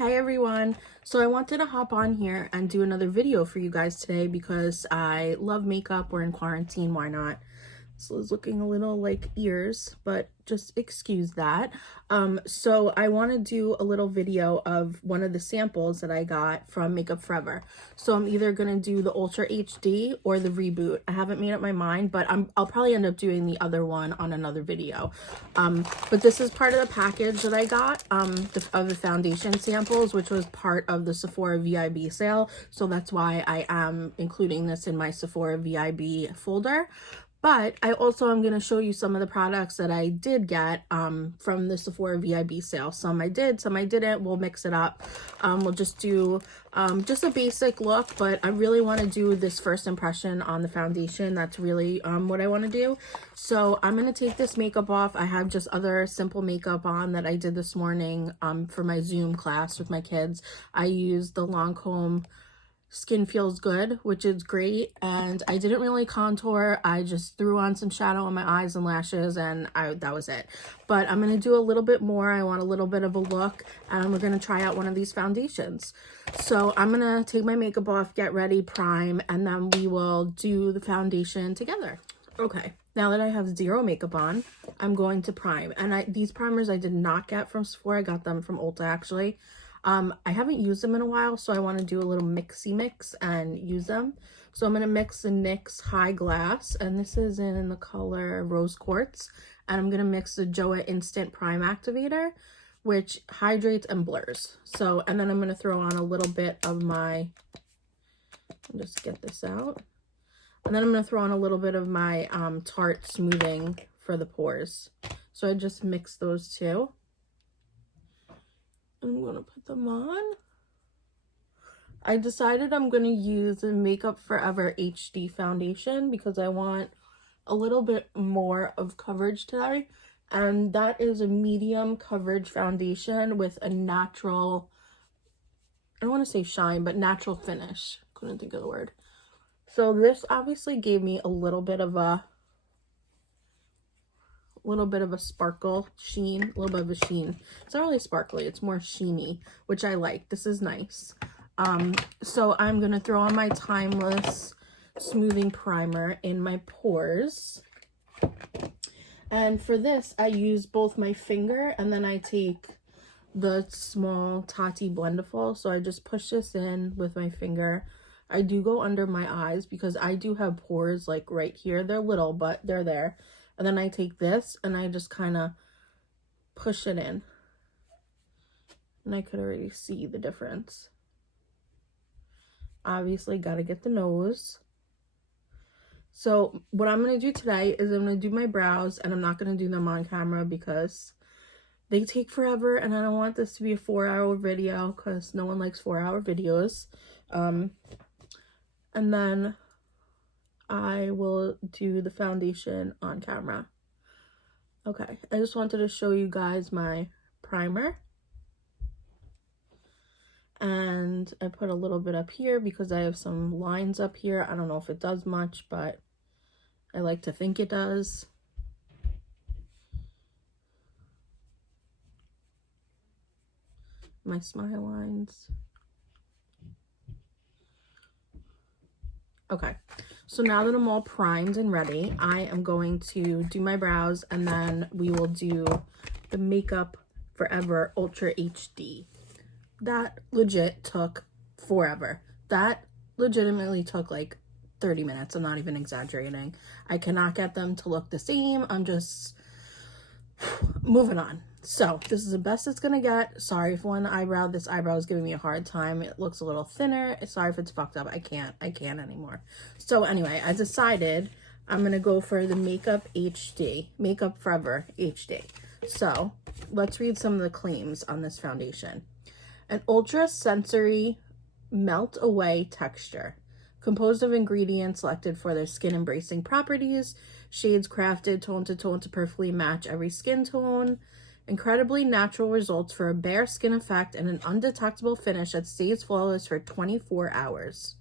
Hi everyone. So I wanted to hop on here and do another video for you guys today because I love makeup. We're in quarantine, why not? This is looking a little like ears, but just excuse that. So I want to do a little video of one of the samples that I got from Makeup Forever. So I'm either going to do the Ultra HD or the Reboot. I haven't made up my mind, but I'll probably end up doing the other one on another video. But this is part of the package that I got of the foundation samples, which was part of the Sephora VIB sale. So that's why I am including this in my Sephora VIB folder. But I also am going to show you some of the products that I did get from the Sephora VIB sale. Some I did, some I didn't. We'll mix it up. We'll just do just a basic look, but I really want to do this first impression on the foundation. That's really what I want to do. So I'm going to take this makeup off. I have just other simple makeup on that I did this morning for my Zoom class with my kids. I used the Lancome Skin Feels Good, which is great, and I didn't really contour. I just threw on some shadow on my eyes and lashes, and that was it. But I'm going to do a little bit more. I want a little bit of a look, and we're going to try out one of these foundations. So I'm going to take my makeup off, get ready, prime, and then we will do the foundation together. Okay, now that I have zero makeup on, I'm going to prime. And these primers I did not get from Sephora. I got them from Ulta, actually. I haven't used them in a while, so I want to do a little mixy mix and use them. So I'm going to mix the NYX High Glass, and this is in the color Rose Quartz. And I'm going to mix the Joa Instant Prime Activator, which hydrates and blurs. So, and then I'm going to throw on a little bit of my, just get this out. And then I'm going to throw on a little bit of my Tarte Smoothing for the pores. So I just mix those two. I'm going to put them on. I decided I'm going to use the Makeup Forever HD foundation because I want a little bit more of coverage today. And that is a medium coverage foundation with a natural, I don't want to say shine, but natural finish. Couldn't think of the word. So this obviously gave me a little bit of a sparkle sheen, a little bit of a sheen. It's not really sparkly, it's more sheeny, which I like. This is nice. So I'm going to throw on my Timeless Smoothing Primer in my pores. And for this, I use both my finger and then I take the small Tati Blendiful. So I just push this in with my finger. I do go under my eyes because I do have pores like right here. They're little, but they're there. And then I take this and I just kind of push it in. And I could already see the difference. Obviously, got to get the nose. So what I'm going to do today is I'm going to do my brows. And I'm not going to do them on camera because they take forever. And I don't want this to be a 4-hour video because no one likes 4-hour videos. And then I will do the foundation on camera. Okay, I just wanted to show you guys my primer. And I put a little bit up here because I have some lines up here. I don't know if it does much, but I like to think it does. My smile lines. Okay, so now that I'm all primed and ready, I am going to do my brows and then we will do the Makeup Forever Ultra HD. That legit took forever. That legitimately took like 30 minutes. I'm not even exaggerating. I cannot get them to look the same. I'm just moving on. So this is the best it's gonna get. Sorry if this eyebrow is giving me a hard time. It looks a little thinner. Sorry if it's fucked up. I can't anymore. So anyway, I decided I'm gonna go for the Makeup Forever HD. So let's read some of the claims on this foundation. An ultra sensory melt away texture, composed of ingredients selected for their skin embracing properties, shades crafted tone to tone to perfectly match every skin tone. Incredibly natural results for a bare skin effect and an undetectable finish that stays flawless for 24 hours.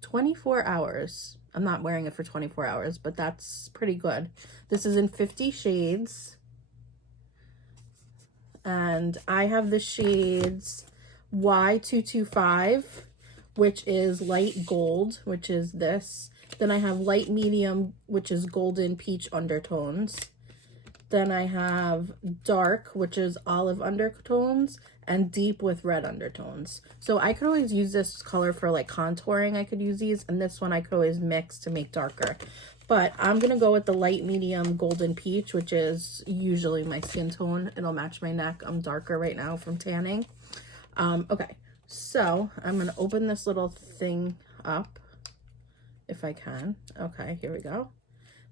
24 hours. I'm not wearing it for 24 hours, but that's pretty good. This is in 50 shades. And I have the shades Y225, which is light gold, which is this. Then I have light medium, which is golden peach undertones. Then I have dark, which is olive undertones, and deep with red undertones. So I could always use this color for like contouring. I could use these, and this one I could always mix to make darker. But I'm going to go with the light medium golden peach, which is usually my skin tone. It'll match my neck. I'm darker right now from tanning. Okay, so I'm going to open this little thing up if I can. Okay, here we go.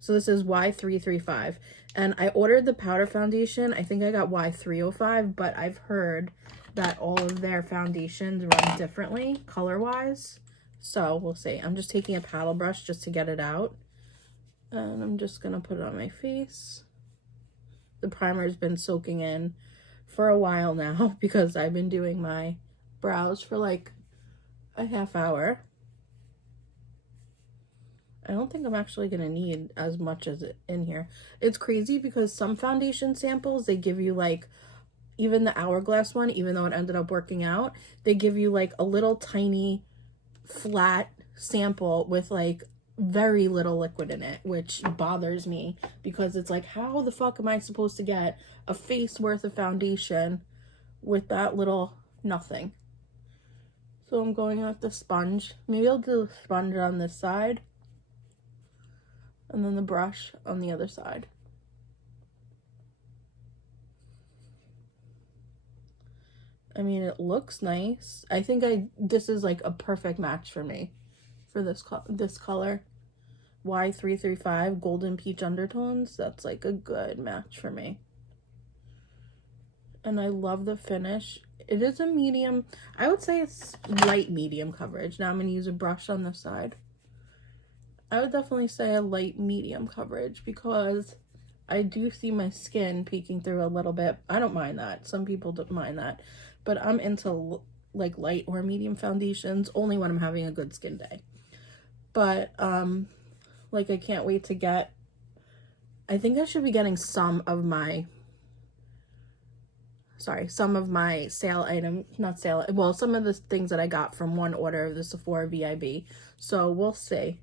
So this is Y335, and I ordered the powder foundation. I think I got Y305, but I've heard that all of their foundations run differently color-wise. So we'll see. I'm just taking a paddle brush just to get it out. And I'm just going to put it on my face. The primer's been soaking in for a while now because I've been doing my brows for like a half hour. I don't think I'm actually going to need as much as it in here. It's crazy because some foundation samples, they give you like, even the Hourglass one, even though it ended up working out, they give you like a little tiny flat sample with like very little liquid in it, which bothers me because it's like, how the fuck am I supposed to get a face worth of foundation with that little nothing? So I'm going with the sponge. Maybe I'll do the sponge on this side and then the brush on the other side. I mean, it looks nice. I think this is like a perfect match for me for this color. Y335 golden peach undertones. That's like a good match for me. And I love the finish. It is a medium. I would say it's light medium coverage. Now I'm going to use a brush on this side. I would definitely say a light medium coverage because I do see my skin peeking through a little bit. I don't mind that. Some people don't mind that. But I'm into like light or medium foundations only when I'm having a good skin day. But like I can't wait to get, I think I should be getting some of my sale item, not sale, well, some of the things that I got from one order of the Sephora VIB. So we'll see.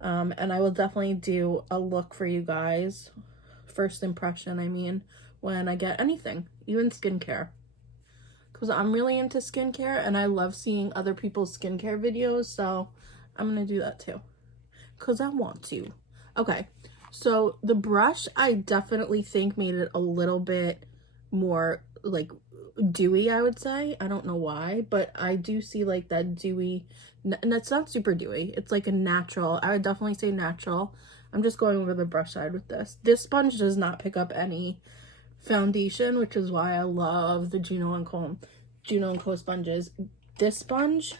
And I will definitely do a look for you guys, first impression, I mean, when I get anything, even skincare. Because I'm really into skincare and I love seeing other people's skincare videos, so I'm going to do that too. Because I want to. Okay, so the brush I definitely think made it a little bit more like dewy, I would say. I don't know why, but I do see like that dewy, and it's not super dewy. It's like a natural, I would definitely say natural. I'm just going over the brush side with this. This sponge does not pick up any foundation, which is why I love the Juno & Co sponges. This sponge,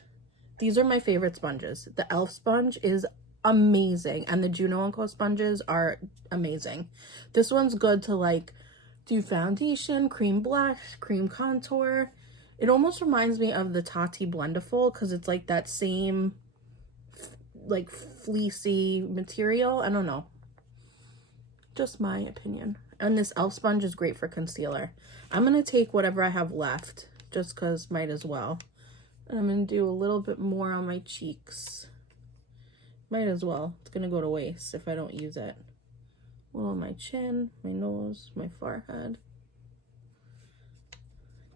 these are my favorite sponges. The e.l.f. sponge is amazing, and the Juno & Co sponges are amazing. This one's good to like do foundation, cream blush, cream contour. It almost reminds me of the Tati Blendiful because it's like that same like fleecy material. I don't know. Just my opinion. And this e.l.f. sponge is great for concealer. I'm going to take whatever I have left just because might as well. And I'm going to do a little bit more on my cheeks. Might as well. It's going to go to waste if I don't use it. A little on my chin, my nose, my forehead.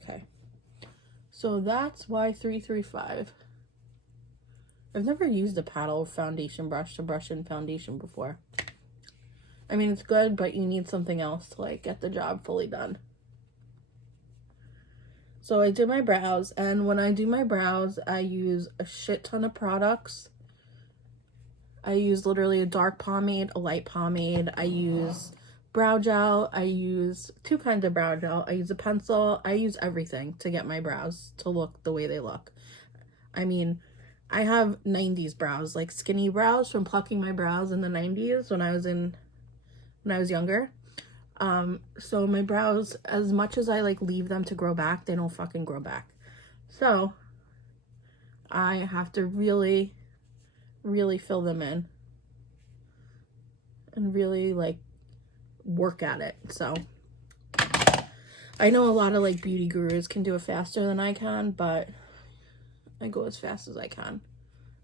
Okay. So that's Y335. I've never used a paddle foundation brush to brush in foundation before. I mean, it's good, but you need something else to like get the job fully done. So I did my brows, and when I do my brows, I use a shit ton of products. I use literally a dark pomade, a light pomade. I use brow gel. I use two kinds of brow gel. I use a pencil. I use everything to get my brows to look the way they look. I mean, I have 90s brows, like skinny brows from plucking my brows in the 90s when I was younger. So my brows, as much as I like leave them to grow back, they don't fucking grow back. So I have to really fill them in and really like work at it. So I know a lot of like beauty gurus can do it faster than I can, but I go as fast as I can.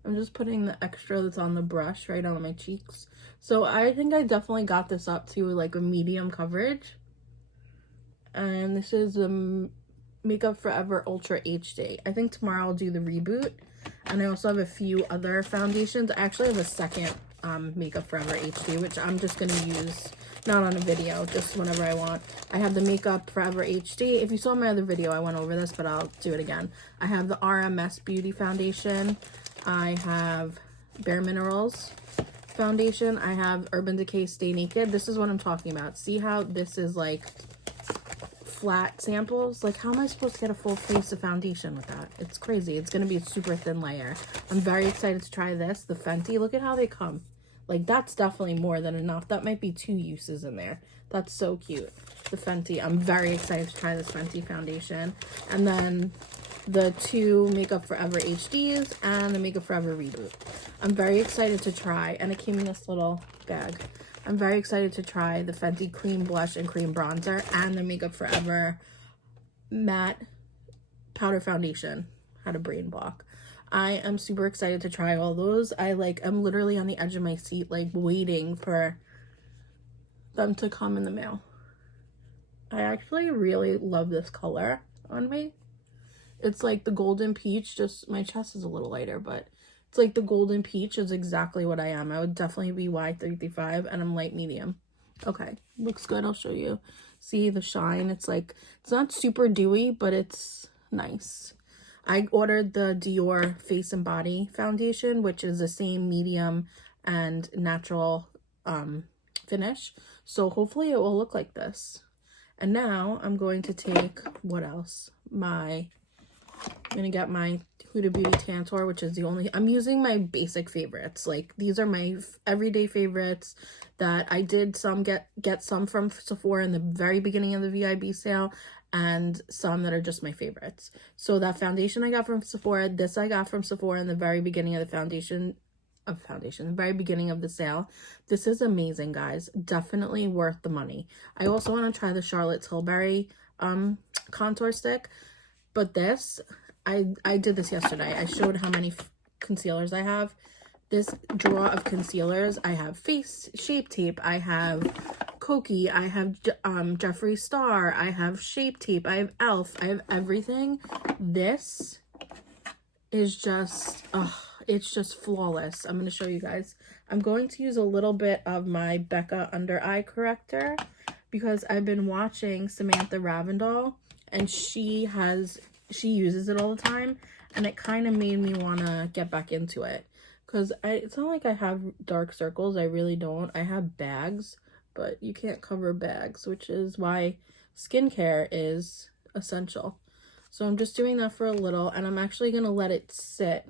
I'm just putting the extra that's on the brush right on my cheeks. So I think I definitely got this up to like a medium coverage. And this is the Makeup Forever Ultra HD. I think tomorrow I'll do the reboot. And I also have a few other foundations. I actually have a second Makeup Forever HD, which I'm just going to use, not on a video, just whenever I want. I have the Makeup Forever HD. If you saw my other video, I went over this, but I'll do it again. I have the RMS Beauty Foundation. I have Bare Minerals foundation. I have Urban Decay Stay Naked. This is what I'm talking about. See how this is like flat samples? Like, how am I supposed to get a full face of foundation with that? It's crazy. It's going to be a super thin layer. I'm very excited to try this. The Fenty, look at how they come. Like, that's definitely more than enough. That might be 2 uses in there. That's so cute. The Fenty. I'm very excited to try this Fenty foundation. And then the 2 Makeup Forever HDs and the Makeup Forever Reboot. I'm very excited to try, and it came in this little bag. I'm very excited to try the Fenty Cream Blush and Cream Bronzer and the Makeup Forever Matte Powder Foundation. Had a brain block. I am super excited to try all those. I'm literally on the edge of my seat, like waiting for them to come in the mail. I actually really love this color on me. It's like the golden peach, just my chest is a little lighter, but it's like the golden peach is exactly what I am. I would definitely be Y335 and I'm light medium. Okay, looks good. I'll show you. See the shine? It's like, it's not super dewy, but it's nice. I ordered the Dior Face and Body foundation, which is the same medium and natural finish. So hopefully it will look like this. And now I'm going to take, what else? I'm going to get my Huda Beauty Tantour, which is the only, I'm using my basic favorites. Like, these are my everyday favorites that I did get some from Sephora in the very beginning of the VIB sale, and some that are just my favorites. So that foundation I got from Sephora, this I got from Sephora in the very beginning of the the very beginning of the sale. This is amazing, guys. Definitely worth the money. I also want to try the Charlotte Tilbury contour stick, but this, I did this yesterday. I showed how many concealers I have. This drawer of concealers, I have Face Shape Tape, I have Kokie, I have Jeffree Star, I have Shape Tape, I have e.l.f., I have everything. This is just, it's just flawless. I'm going to show you guys. I'm going to use a little bit of my Becca Under Eye Corrector because I've been watching Samantha Ravindall, and she uses it all the time, and it kind of made me want to get back into it. Because it's not like I have dark circles. I really don't. I have bags, but you can't cover bags, which is why skincare is essential. So I'm just doing that for a little, and I'm actually going to let it sit.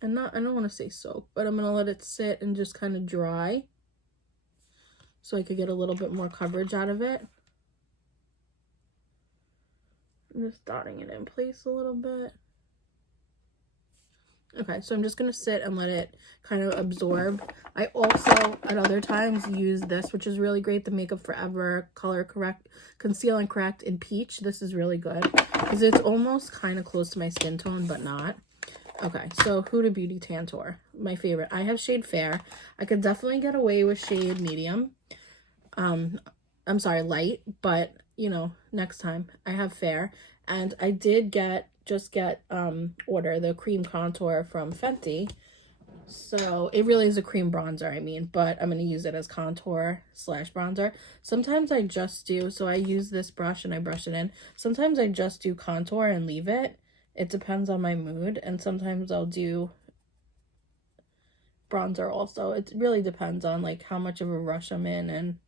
And I don't want to say soak, but I'm going to let it sit and just kind of dry so I could get a little bit more coverage out of it. I'm just dotting it in place a little bit. Okay, so I'm just going to sit and let it kind of absorb. I also, at other times, use this, which is really great, the Makeup Forever Conceal and Correct in Peach. This is really good because it's almost kind of close to my skin tone, but not. Okay, so Huda Beauty Tantour, my favorite. I have shade Fair. I could definitely get away with shade Medium. I'm sorry, Light, but you know, next time. I have Fair, and I did order the cream contour from Fenty. So it really is a cream bronzer, I mean, but I'm going to use it as contour / bronzer. Sometimes I just do, so I use this brush and I brush it in. Sometimes I just do contour and leave it. It depends on my mood, and sometimes I'll do bronzer also. It really depends on like how much of a rush I'm in and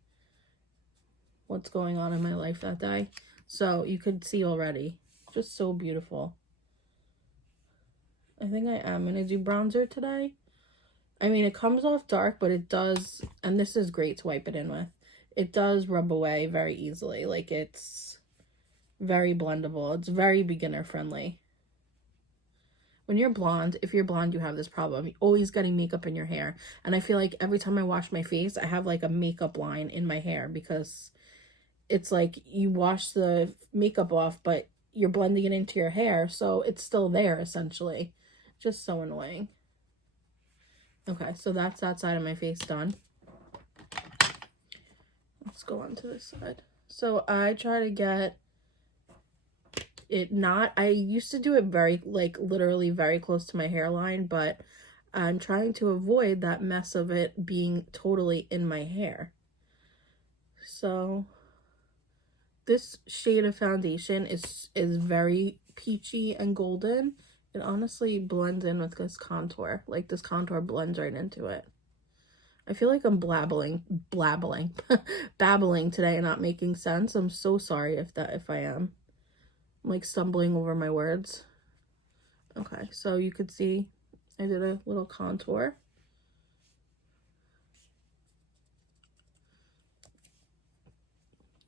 what's going on in my life that day. So you could see already, just so beautiful. I think I am going to do bronzer today. I mean, it comes off dark, but it does, and this is great to wipe it in with. It does rub away very easily. Like, it's very blendable. It's very beginner friendly. when you're blonde, if you're blonde, you have this problem. You're always getting makeup in your hair. And I feel like every time I wash my face, I have like a makeup line in my hair because it's like you wash the makeup off, but you're blending it into your hair, so it's still there essentially. Just so annoying. Okay, so that's that side of my face done. Let's go on to this side. So I try to get it not, I used to do it very, like, literally very close to my hairline, but I'm trying to avoid that mess of it being totally in my hair. So this shade of foundation is very peachy and golden. It honestly blends in with this contour. Like, this contour blends right into it. I feel like I'm babbling today and not making sense. I'm so sorry if I am. I'm like stumbling over my words. Okay, so you could see I did a little contour.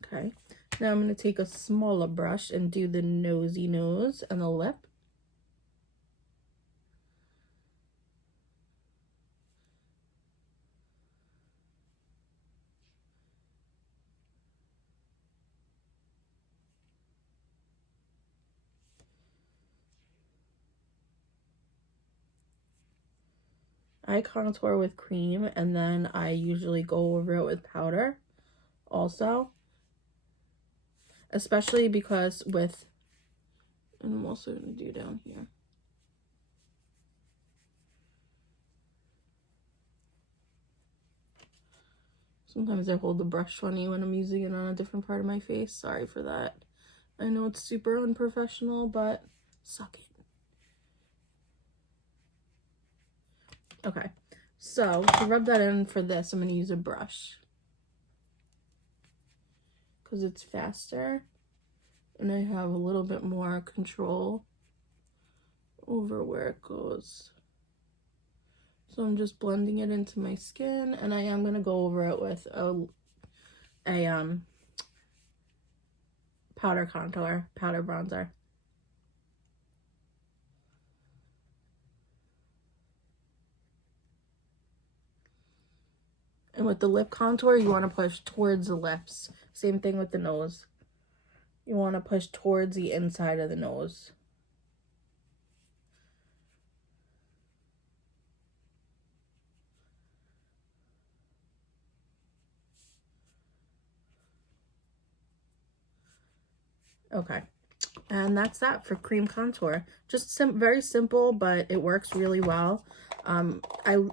Okay, now I'm going to take a smaller brush and do the nosy nose and the lip. I contour with cream, and then I usually go over it with powder also. Especially because with, and I'm also going to do down here. Sometimes I hold the brush funny when I'm using it on a different part of my face. Sorry for that. I know it's super unprofessional, but suck it. Okay, so to rub that in for this, I'm going to use a brush because it's faster and I have a little bit more control over where it goes. So I'm just blending it into my skin, and I am going to go over it with a powder contour, powder bronzer. And with the lip contour, you want to push towards the lips. Same thing with the nose. You want to push towards the inside of the nose. Okay, and that's that for cream contour. Just very simple, but it works really well.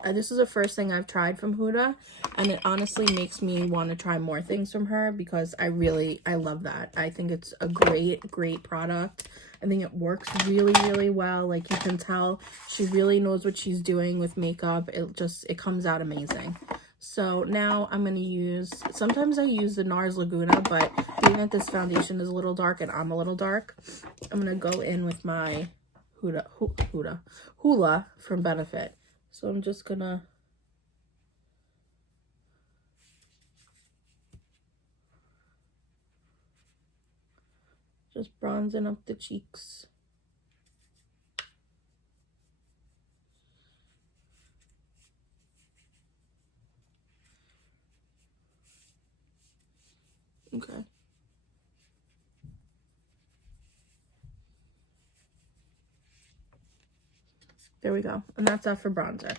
This is the first thing I've tried from Huda, and it honestly makes me want to try more things from her because I love that. I think it's a great product. I think it works really well. Like, you can tell she really knows what she's doing with makeup. It comes out amazing. So now I'm going to use, sometimes I use the NARS Laguna, but being that this foundation is a little dark and I'm a little dark, I'm going to go in with my Hoola from Benefit. So I'm just going to just bronzing up the cheeks. Okay. There we go. And that's that for bronzer.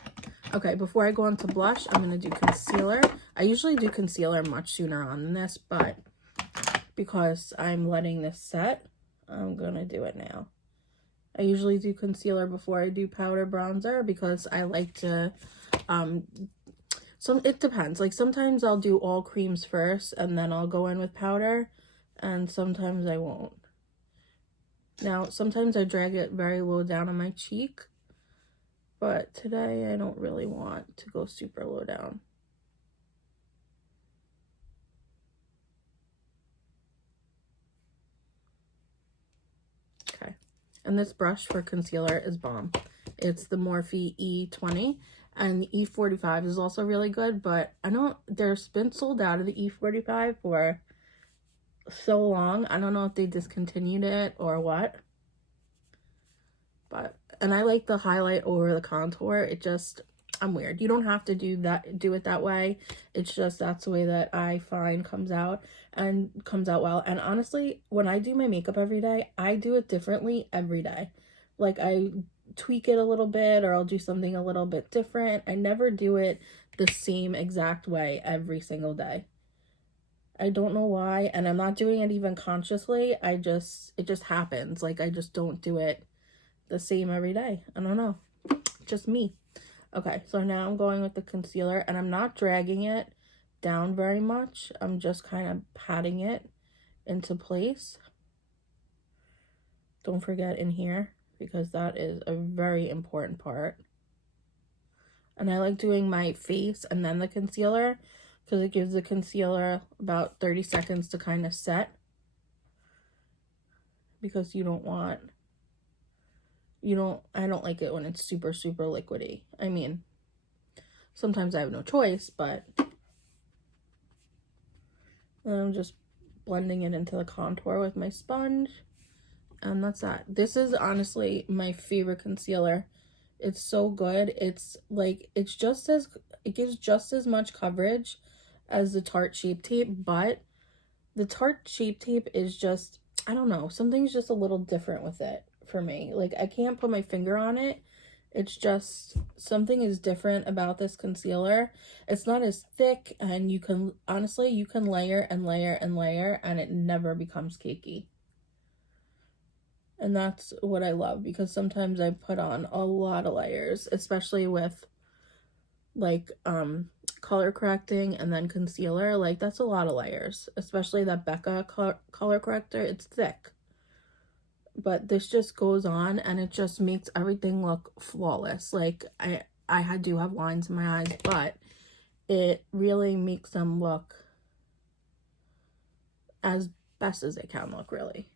Okay, before I go on to blush, I'm going to do concealer. I usually do concealer much sooner on than this, but because I'm letting this set, I'm going to do it now. I usually do concealer before I do powder bronzer because I like to, it depends. Like, sometimes I'll do all creams first and then I'll go in with powder, and sometimes I won't. Now, sometimes I drag it very low down on my cheek, but today I don't really want to go super low down. Okay, and this brush for concealer is bomb. It's the Morphe E20, and the E45 is also really good, but I know there's been sold out of the E45 for so long. I don't know if they discontinued it or what, but And I like the highlight over the contour. It just, I'm weird. You don't have to do it that way. It's just that's the way that I find comes out well. And honestly, when I do my makeup every day, I do it differently every day. Like I tweak it a little bit, or I'll do something a little bit different. I never do it the same exact way every single day. I don't know why, and I'm not doing it even consciously. It just happens. Like I just don't do it the same every day. I don't know. Just me. Okay, so now I'm going with the concealer, and I'm not dragging it down very much. I'm just kind of patting it into place. Don't forget in here, because that is a very important part. And I like doing my face and then the concealer, because it gives the concealer about 30 seconds to kind of set. Because I don't like it when it's super, super liquidy. I mean, sometimes I have no choice, but I'm just blending it into the contour with my sponge. And that's that. This is honestly my favorite concealer. It's so good. It's like, it gives just as much coverage as the Tarte Shape Tape, but the Tarte Shape Tape is just, I don't know, something's just a little different with it for me. Like, I can't put my finger on it. It's just, something is different about this concealer. It's not as thick, and you can layer and layer and layer, and it never becomes cakey. And that's what I love, because sometimes I put on a lot of layers, especially with like color correcting and then concealer. Like, that's a lot of layers, especially that Becca color corrector. It's thick, but this just goes on and it just makes everything look flawless. Like, I do have lines in my eyes, but it really makes them look as best as they can look, really.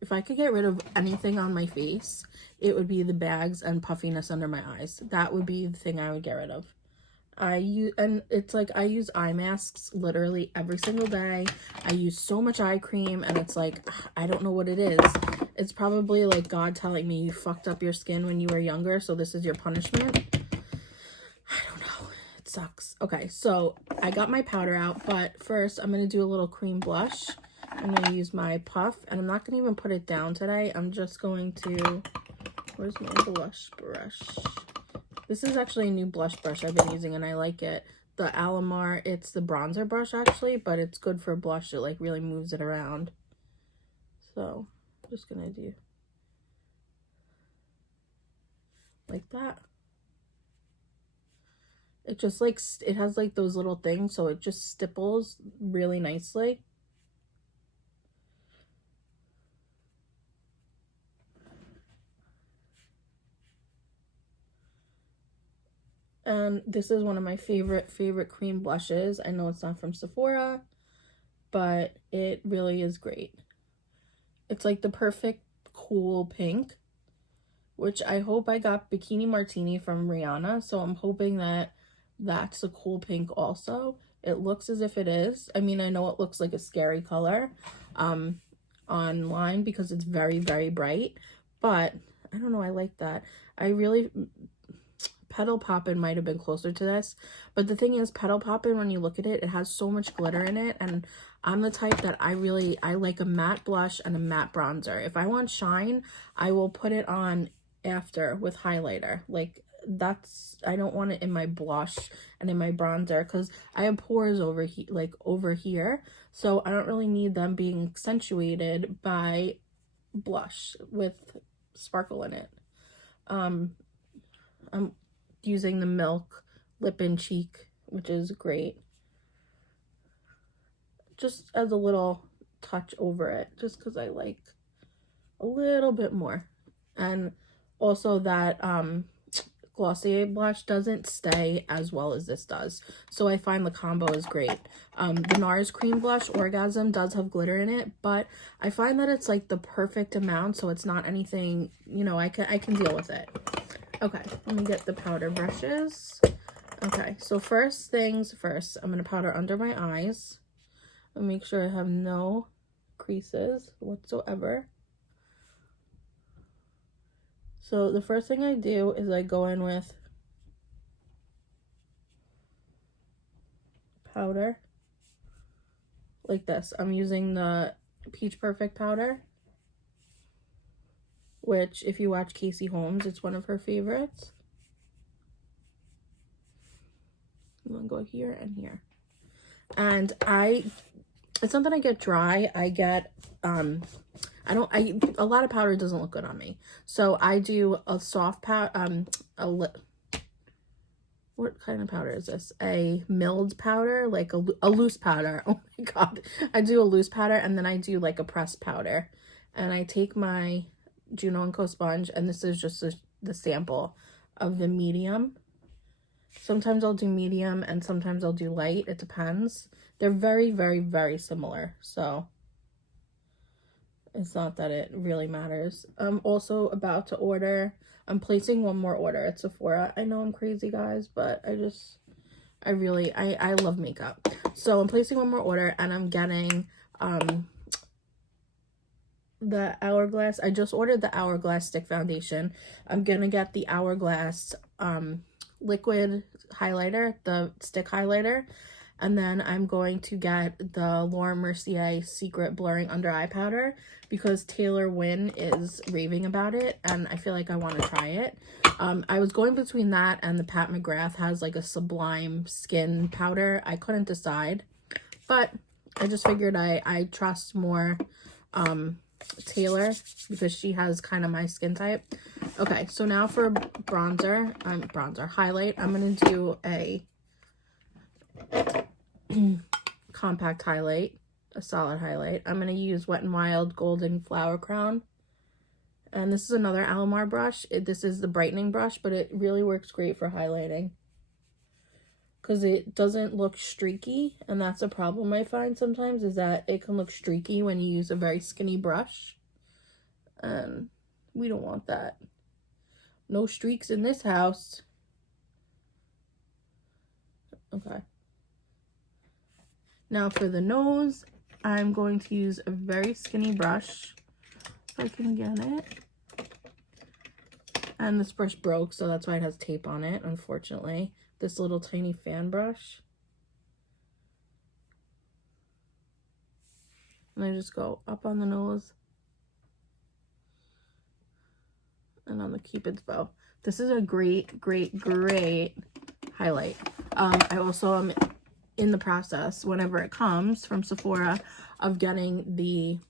If I could get rid of anything on my face, it would be the bags and puffiness under my eyes. That would be the thing I would get rid of. It's like, I use eye masks literally every single day. I use so much eye cream, and it's like, I don't know what it is. It's probably like God telling me you fucked up your skin when you were younger, so this is your punishment. I don't know. It sucks. Okay, so I got my powder out, but first I'm going to do a little cream blush. I'm going to use my puff, and I'm not going to even put it down today. I'm just going to, where's my blush brush? This is actually a new blush brush I've been using, and I like it. The Alamar, it's the bronzer brush actually, but it's good for blush. It like really moves it around. So I'm just going to do like that. It just like, it has like those little things, so it just stipples really nicely. And this is one of my favorite cream blushes. I know it's not from Sephora, but it really is great. It's like the perfect cool pink, which I hope I got Bikini Martini from Rihanna, so I'm hoping that that's a cool pink also. It looks as if it is. I mean, I know it looks like a scary color online because it's very, very bright, but I don't know, I like that. Petal Poppin' might have been closer to this, but the thing is, Petal Poppin', when you look at it, it has so much glitter in it, and I'm the type that I like a matte blush and a matte bronzer. If I want shine, I will put it on after with highlighter. Like, I don't want it in my blush and in my bronzer, because I have pores over here, so I don't really need them being accentuated by blush with sparkle in it. I'm using the Milk Lip and Cheek, which is great, just as a little touch over it, just because I like a little bit more. And also that Glossier blush doesn't stay as well as this does, so I find the combo is great. The NARS cream blush Orgasm does have glitter in it, but I find that it's like the perfect amount, so it's not anything, you know, I can deal with it. Okay, let me get the powder brushes. Okay, so first things first, I'm going to powder under my eyes and make sure I have no creases whatsoever. So the first thing I do is I go in with powder like this. I'm using the Peach Perfect powder, which if you watch Casey Holmes, it's one of her favorites. I'm gonna go here and here. And it's not that I get dry, I get, a lot of powder doesn't look good on me. So I do a soft powder, what kind of powder is this? A milled powder, like a loose powder. Oh my God. I do a loose powder, and then I do like a pressed powder. And I take my Juno & Co sponge, and this is just the sample of the medium. Sometimes I'll do medium and sometimes I'll do light. It depends. They're very, very, very similar. So it's not that it really matters. I'm also about to order. I'm placing one more order at Sephora. I know I'm crazy, guys, but I love makeup. So I'm placing one more order, and I'm getting the Hourglass. I just ordered the Hourglass stick foundation. I'm gonna get the Hourglass liquid highlighter, the stick highlighter, and then I'm going to get the Laura Mercier Secret Blurring Under Eye Powder because Taylor Wynn is raving about it, and I feel like I want to try it. I was going between that and the Pat McGrath has like a Sublime Skin powder. I couldn't decide, but I just figured I trust more Taylor because she has kind of my skin type. Okay, so now for highlight, I'm gonna do a compact highlight, a solid highlight. I'm gonna use Wet n Wild Golden Flower Crown, and this is another Alamar brush. This is the brightening brush, but it really works great for highlighting because it doesn't look streaky, and that's a problem I find sometimes, is that it can look streaky when you use a very skinny brush, and we don't want that. No streaks in this house. Okay. Now for the nose, I'm going to use a very skinny brush, if I can get it. And this brush broke, so that's why it has tape on it, unfortunately. This little tiny fan brush. And I just go up on the nose and on the Cupid's bow. This is a great, great, great highlight. I also am in the process, whenever it comes from Sephora, of getting the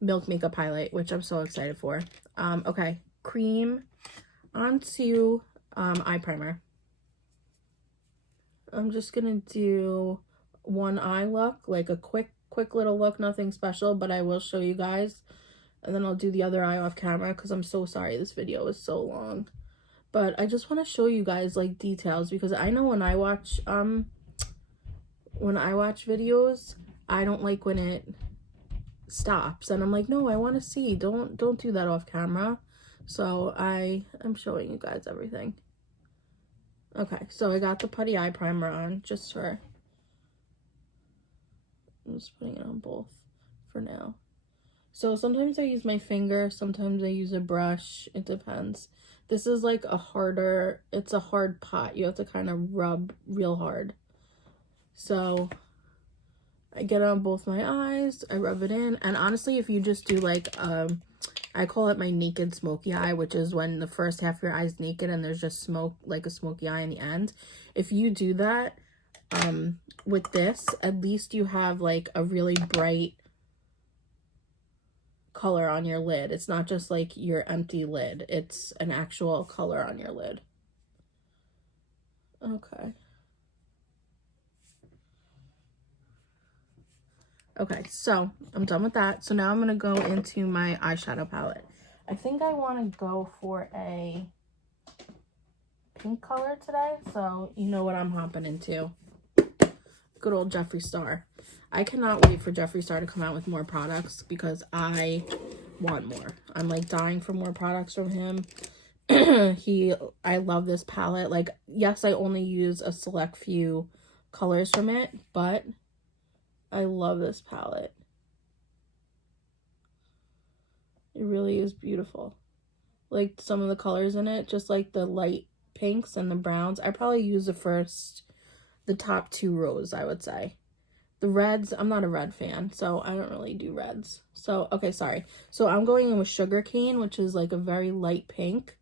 Milk Makeup highlight, which I'm so excited for. Okay, cream onto eye primer. I'm just gonna do one eye look, like a quick little look, nothing special, but I will show you guys, and then I'll do the other eye off camera because I'm so sorry this video is so long. But I just want to show you guys like details, because I know when I watch videos, I don't like when it stops, and I'm like, no, I want to see. Don't do that off camera. So I'm showing you guys everything. Okay, so I got the putty eye primer on just for, I'm just putting it on both for now. So sometimes I use my finger, sometimes I use a brush, it depends. This is like it's a hard pot. You have to kind of rub real hard. So I get it on both my eyes, I rub it in, and honestly, if you just do like, I call it my naked smoky eye, which is when the first half of your eye is naked and there's just smoke, like a smoky eye in the end. If you do that, with this, at least you have like a really bright color on your lid. It's not just like your empty lid. It's an actual color on your lid. Okay. Okay, so I'm done with that. So now I'm going to go into my eyeshadow palette. I think I want to go for a pink color today. So you know what I'm hopping into. Good old Jeffree Star. I cannot wait for Jeffree Star to come out with more products because I want more. I'm like dying for more products from him. I love this palette. Like, yes, I only use a select few colors from it, but I love this palette. It really is beautiful. Like some of the colors in it, just like the light pinks and the browns. I probably use the top 2 rows, I would say. The reds, I'm not a red fan, so I don't really do reds. So, okay, sorry. So I'm going in with Sugar Cane, which is like a very light pink.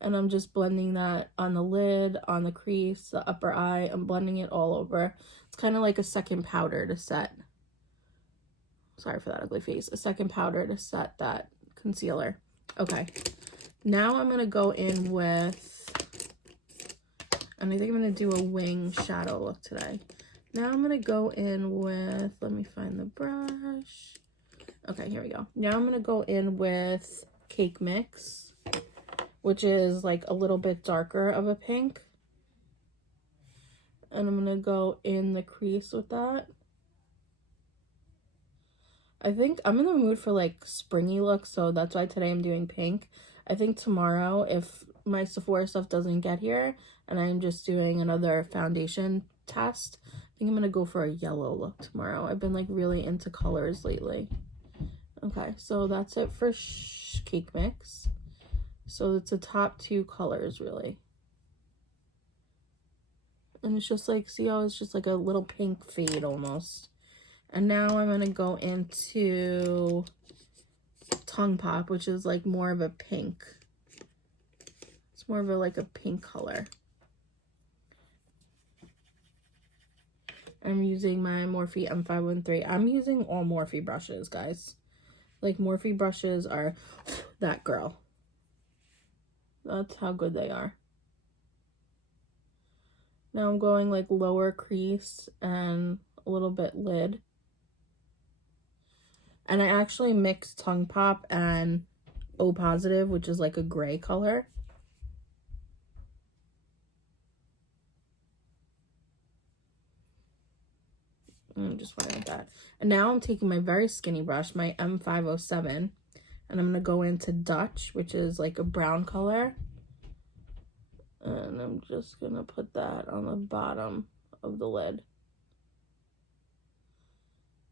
And I'm just blending that on the lid, on the crease, the upper eye. I'm blending it all over. It's kind of like a second powder to set. Sorry for that ugly face. A second powder to set that concealer. Okay. Now I'm going to go in with, and I think I'm going to do a wing shadow look today. Now I'm going to go in with, let me find the brush. Okay, here we go. Now I'm going to go in with Cake Mix, which is like a little bit darker of a pink. And I'm going to go in the crease with that. I think I'm in the mood for like springy looks, so that's why today I'm doing pink. I think tomorrow, if my Sephora stuff doesn't get here and I'm just doing another foundation test, I think I'm going to go for a yellow look tomorrow. I've been like really into colors lately. Okay, so that's it for Cake Mix. So it's the top 2 colors really. And it's just like, see how it's just like a little pink fade almost. And now I'm going to go into Tongue Pop, which is like more of a pink. It's more of a like a pink color. I'm using my Morphe M513. I'm using all Morphe brushes, guys. Like Morphe brushes are that girl. That's how good they are. Now I'm going like lower crease and a little bit lid. And I actually mixed Tongue Pop and O Positive, which is like a gray color. Just went like that. And now I'm taking my very skinny brush, my M507, and I'm going to go into Dutch, which is like a brown color. And I'm just going to put that on the bottom of the lid.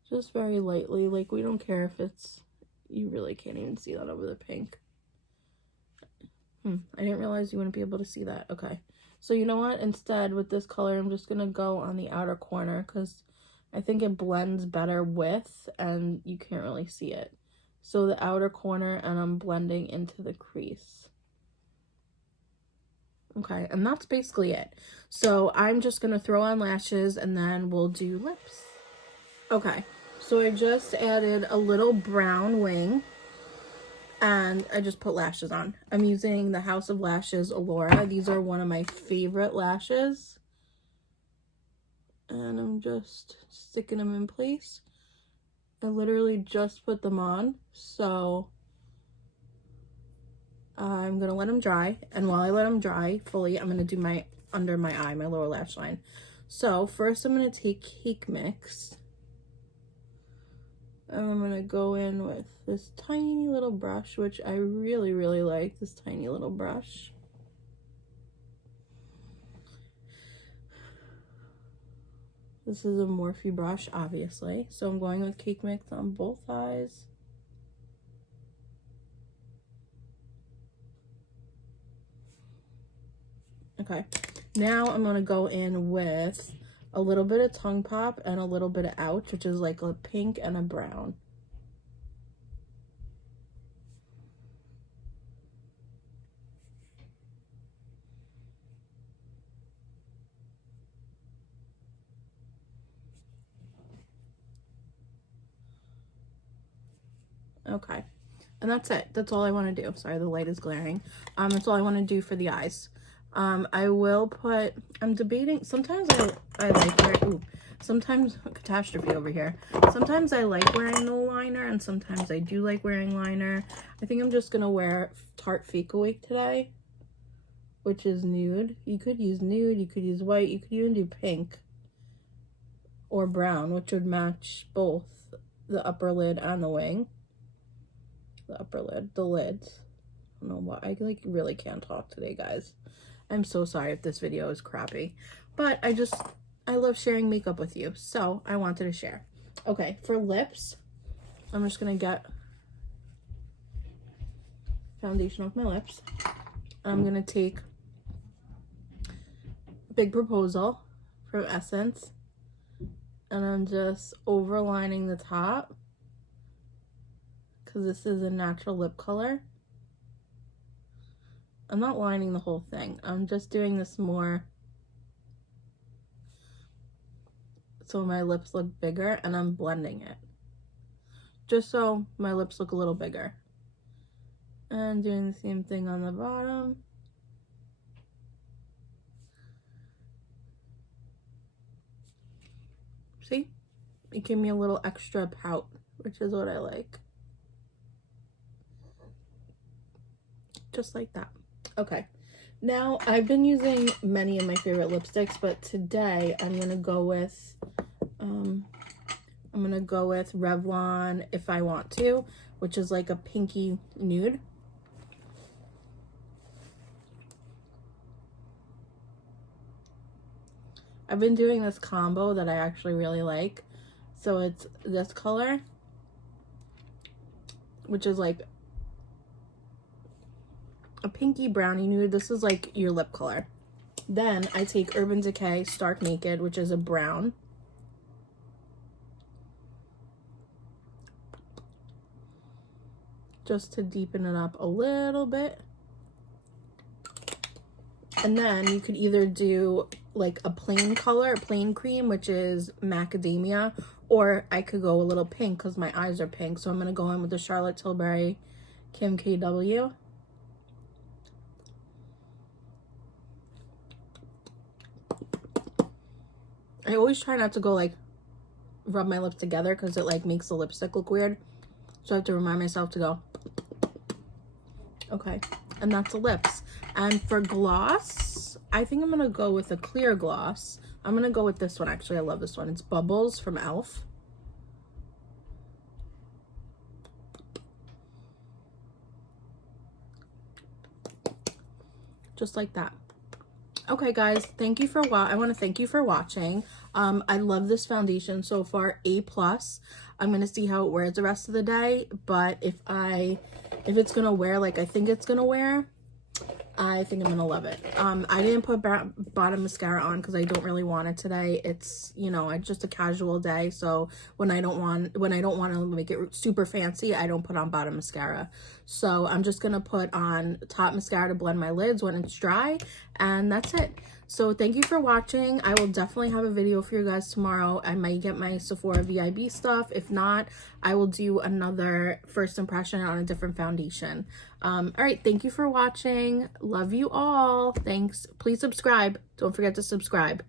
Just very lightly, like we don't care if it's, you really can't even see that over the pink. I didn't realize you wouldn't be able to see that. Okay, so you know what, instead with this color I'm just gonna go on the outer corner because I think it blends better with, and you can't really see it. So the outer corner, and I'm blending into the crease. Okay, and that's basically it. So I'm just gonna throw on lashes and then we'll do lips. Okay, so I just added a little brown wing and I just put lashes on. I'm using the House of Lashes Allura. These are one of my favorite lashes. And I'm just sticking them in place. I literally just put them on, so I'm gonna let them dry. And while I let them dry fully, I'm gonna do my under my eye, my lower lash line. So first I'm gonna take Cake Mix. And I'm going to go in with this tiny little brush, which I really, really like, this tiny little brush. This is a Morphe brush, obviously. So I'm going with Cake Mix on both eyes. Okay, now I'm going to go in with a little bit of Tongue Pop and a little bit of Ouch, which is like a pink and a brown. Okay, and that's it. That's all I want to do. Sorry, the light is glaring. That's all I want to do for the eyes. I will put, I'm debating, sometimes I like wearing, sometimes, catastrophe over here. Sometimes I like wearing no liner, and sometimes I do like wearing liner. I think I'm just going to wear Tarte Fake Awake today, which is nude. You could use nude, you could use white, you could even do pink or brown, which would match both the upper lid and the wing. The upper lid, the lids. I don't know why, I like really can't talk today, guys. I'm so sorry if this video is crappy, but I love sharing makeup with you, so I wanted to share. Okay, for lips, I'm just gonna get foundation off my lips. I'm going to take Big Proposal from Essence, and I'm just overlining the top because this is a natural lip color. I'm not lining the whole thing. I'm just doing this more so my lips look bigger, and I'm blending it just so my lips look a little bigger. And doing the same thing on the bottom. See? It gave me a little extra pout, which is what I like. Just like that. Okay. Now, I've been using many of my favorite lipsticks, but today I'm going to go with Revlon If I Want To, which is like a pinky nude. I've been doing this combo that I actually really like. So it's this color, which is like a pinky brownie nude. This is like your lip color. Then I take Urban Decay Stark Naked, which is a brown. Just to deepen it up a little bit. And then you could either do like a plain color, a plain cream, which is macadamia, or I could go a little pink because my eyes are pink. So I'm going to go in with the Charlotte Tilbury Kim KW. I always try not to go like rub my lips together because it like makes the lipstick look weird. So I have to remind myself to go. Okay, and that's the lips. And for gloss, I think I'm gonna go with a clear gloss. I'm gonna go with this one. Actually, I love this one. It's Bubbles from e.l.f. Just like that. Okay, guys, thank you for I want to thank you for watching. I love this foundation so far, A+. I'm gonna see how it wears the rest of the day, but if it's gonna wear like I think it's gonna wear, I think I'm gonna love it. I didn't put bottom mascara on because I don't really want it today. It's, you know, it's just a casual day, so when I don't want to make it super fancy, I don't put on bottom mascara. So I'm just gonna put on top mascara to blend my lids when it's dry, and that's it. So thank you for watching. I will definitely have a video for you guys tomorrow. I might get my Sephora VIB stuff. If not, I will do another first impression on a different foundation. All right, thank you for watching. Love you all. Thanks. Please subscribe. Don't forget to subscribe.